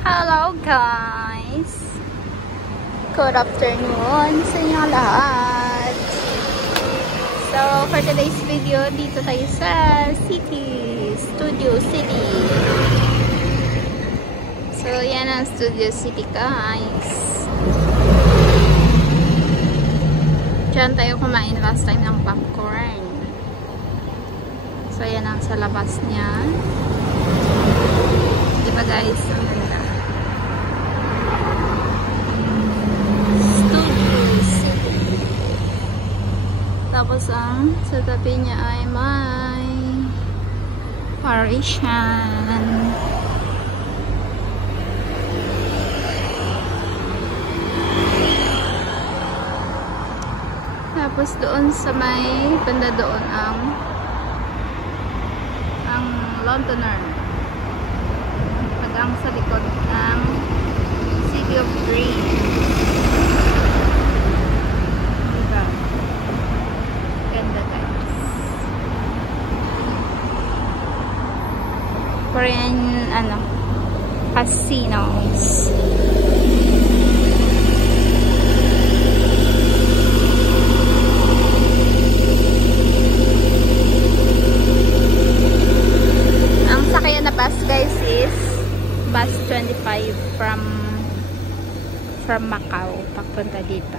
Hello guys! Good afternoon sa inyo lahat! So, for today's video, dito tayo sa Studio City. So, yan ang Studio City guys. Diyan tayo kumain last time ng popcorn. So, yan ang sa labas niya. Diba guys? Ang ganda. Tapos ang sa tabi niya ay may Parisian. Tapos doon sa may banda doon ang Londoner. Ang sa likod ng City of Dreams. Diba? Ganda guys. Korean casinos. Ang sakyan na bus guys is bus 25 from Macau papunta dito.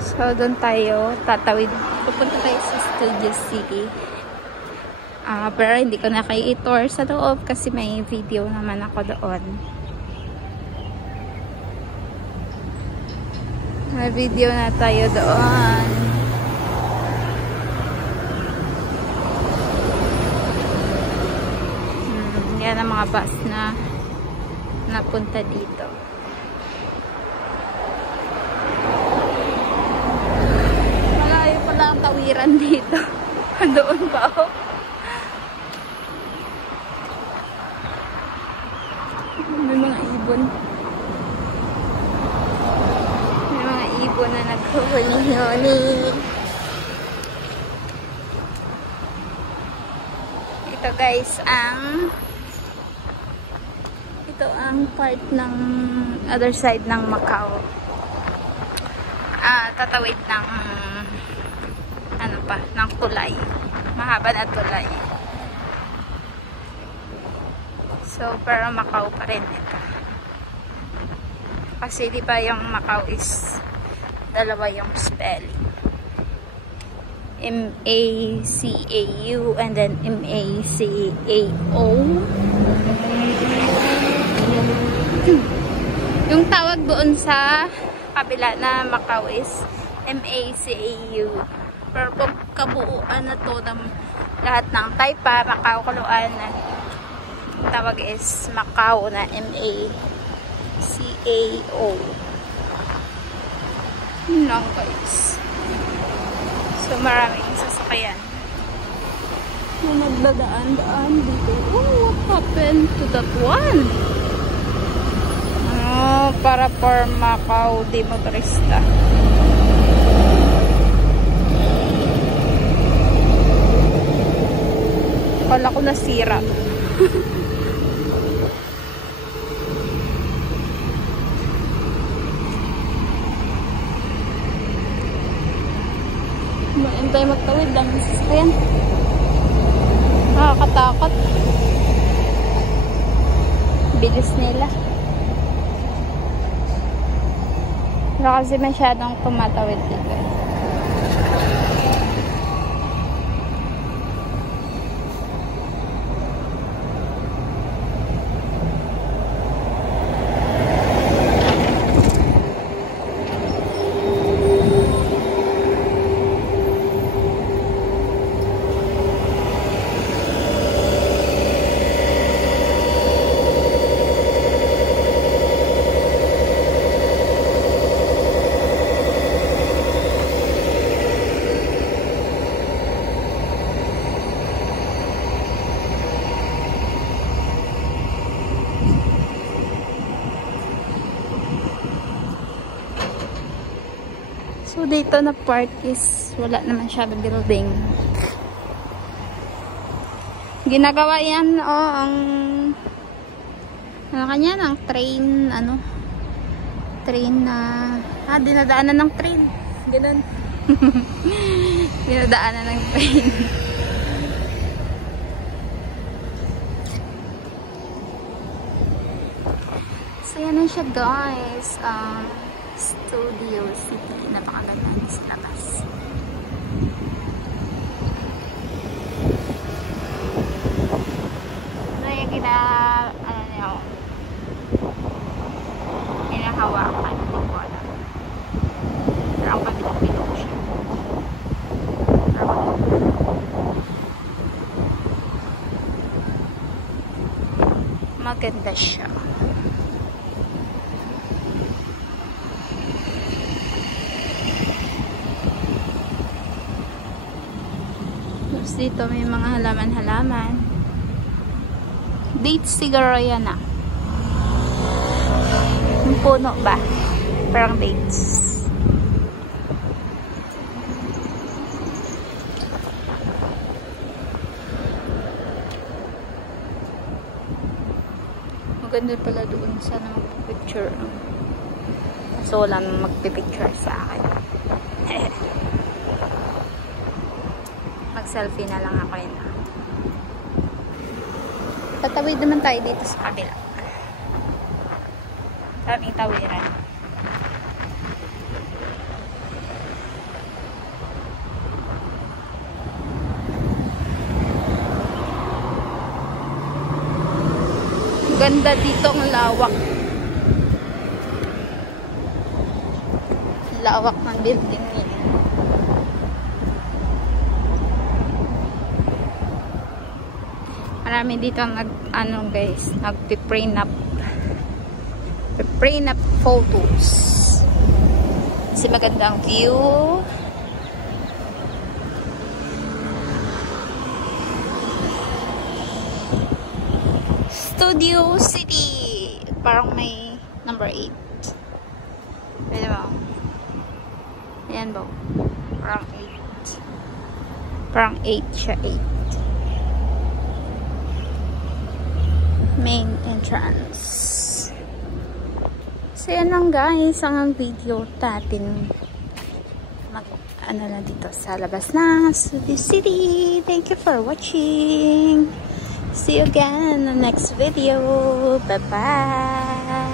So doon tayo tatawid, pupunta tayo sa Studio City. Pero hindi ko na kayo i-tour sa loob kasi may video naman ako doon. May video na tayo doon. Yan ang mga bus na napunta dito. Malayo pala ang tawiran dito. Doon pa ako. May mga ibon. May mga ibon na naghuhuli-huli. Ito guys ang part ng other side ng Macau. Tatawid ng ng tulay. Mahaba na tulay. So, pero Macau pa rin ito. Kasi di ba yung Macau is dalawa yung spelling. M-A-C-A-U and then M-A-C-A-O. Yung tawag doon sa kabila na Macau is M-A-C-A-U. Pero pag kabuuan na to ng lahat ng Taipa, Macau, Kuluan, yung tawag is Macau na M-A-C-A-O. Yun lang guys. So maraming sasakyan na nagdadaan-daan dito. Oh, what happened to that one? Para for Macau de motorista. Kala ko nasira. Maintay magtawid lang sa sasakyan. Nakakatakot. Bilis nila. Pero kasi masyadong tumatawid dito. So dito na part is wala naman siya building. Ginagawa yan, ang ano kanya, ng train, train na, dinadaanan ng train. Ganun. Dinadaanan ng train. So, yan na siya, guys. Studio City. Napakaganda niya sa labas. So, yung hinahawakan. Hindi ko alam. Pero ang pabilog-bilog siya. Maganda siya. Tapos dito may mga halaman-halaman. Dates siguro yan ah. Yung puno ba? Parang dates. Maganda pala doon. Sana magpipicture. So wala nang magpipicture sa akin. Mag-selfie na lang ako yun. Patawid naman tayo dito sa kabila. Daming tawiran. Ganda dito ang lawak. Lawak ng building niya. Marami dito guys, nagpi-prenup photos. Kasi magandang view. Studio City. Parang may number 8. Pwede ba? Ayan ba? Parang 8. Parang 8 siya, 8. Main entrance. So yan lang guys ang video natin lang dito sa labas na Studio City. Thank you for watching. See you again in the next video. Bye bye.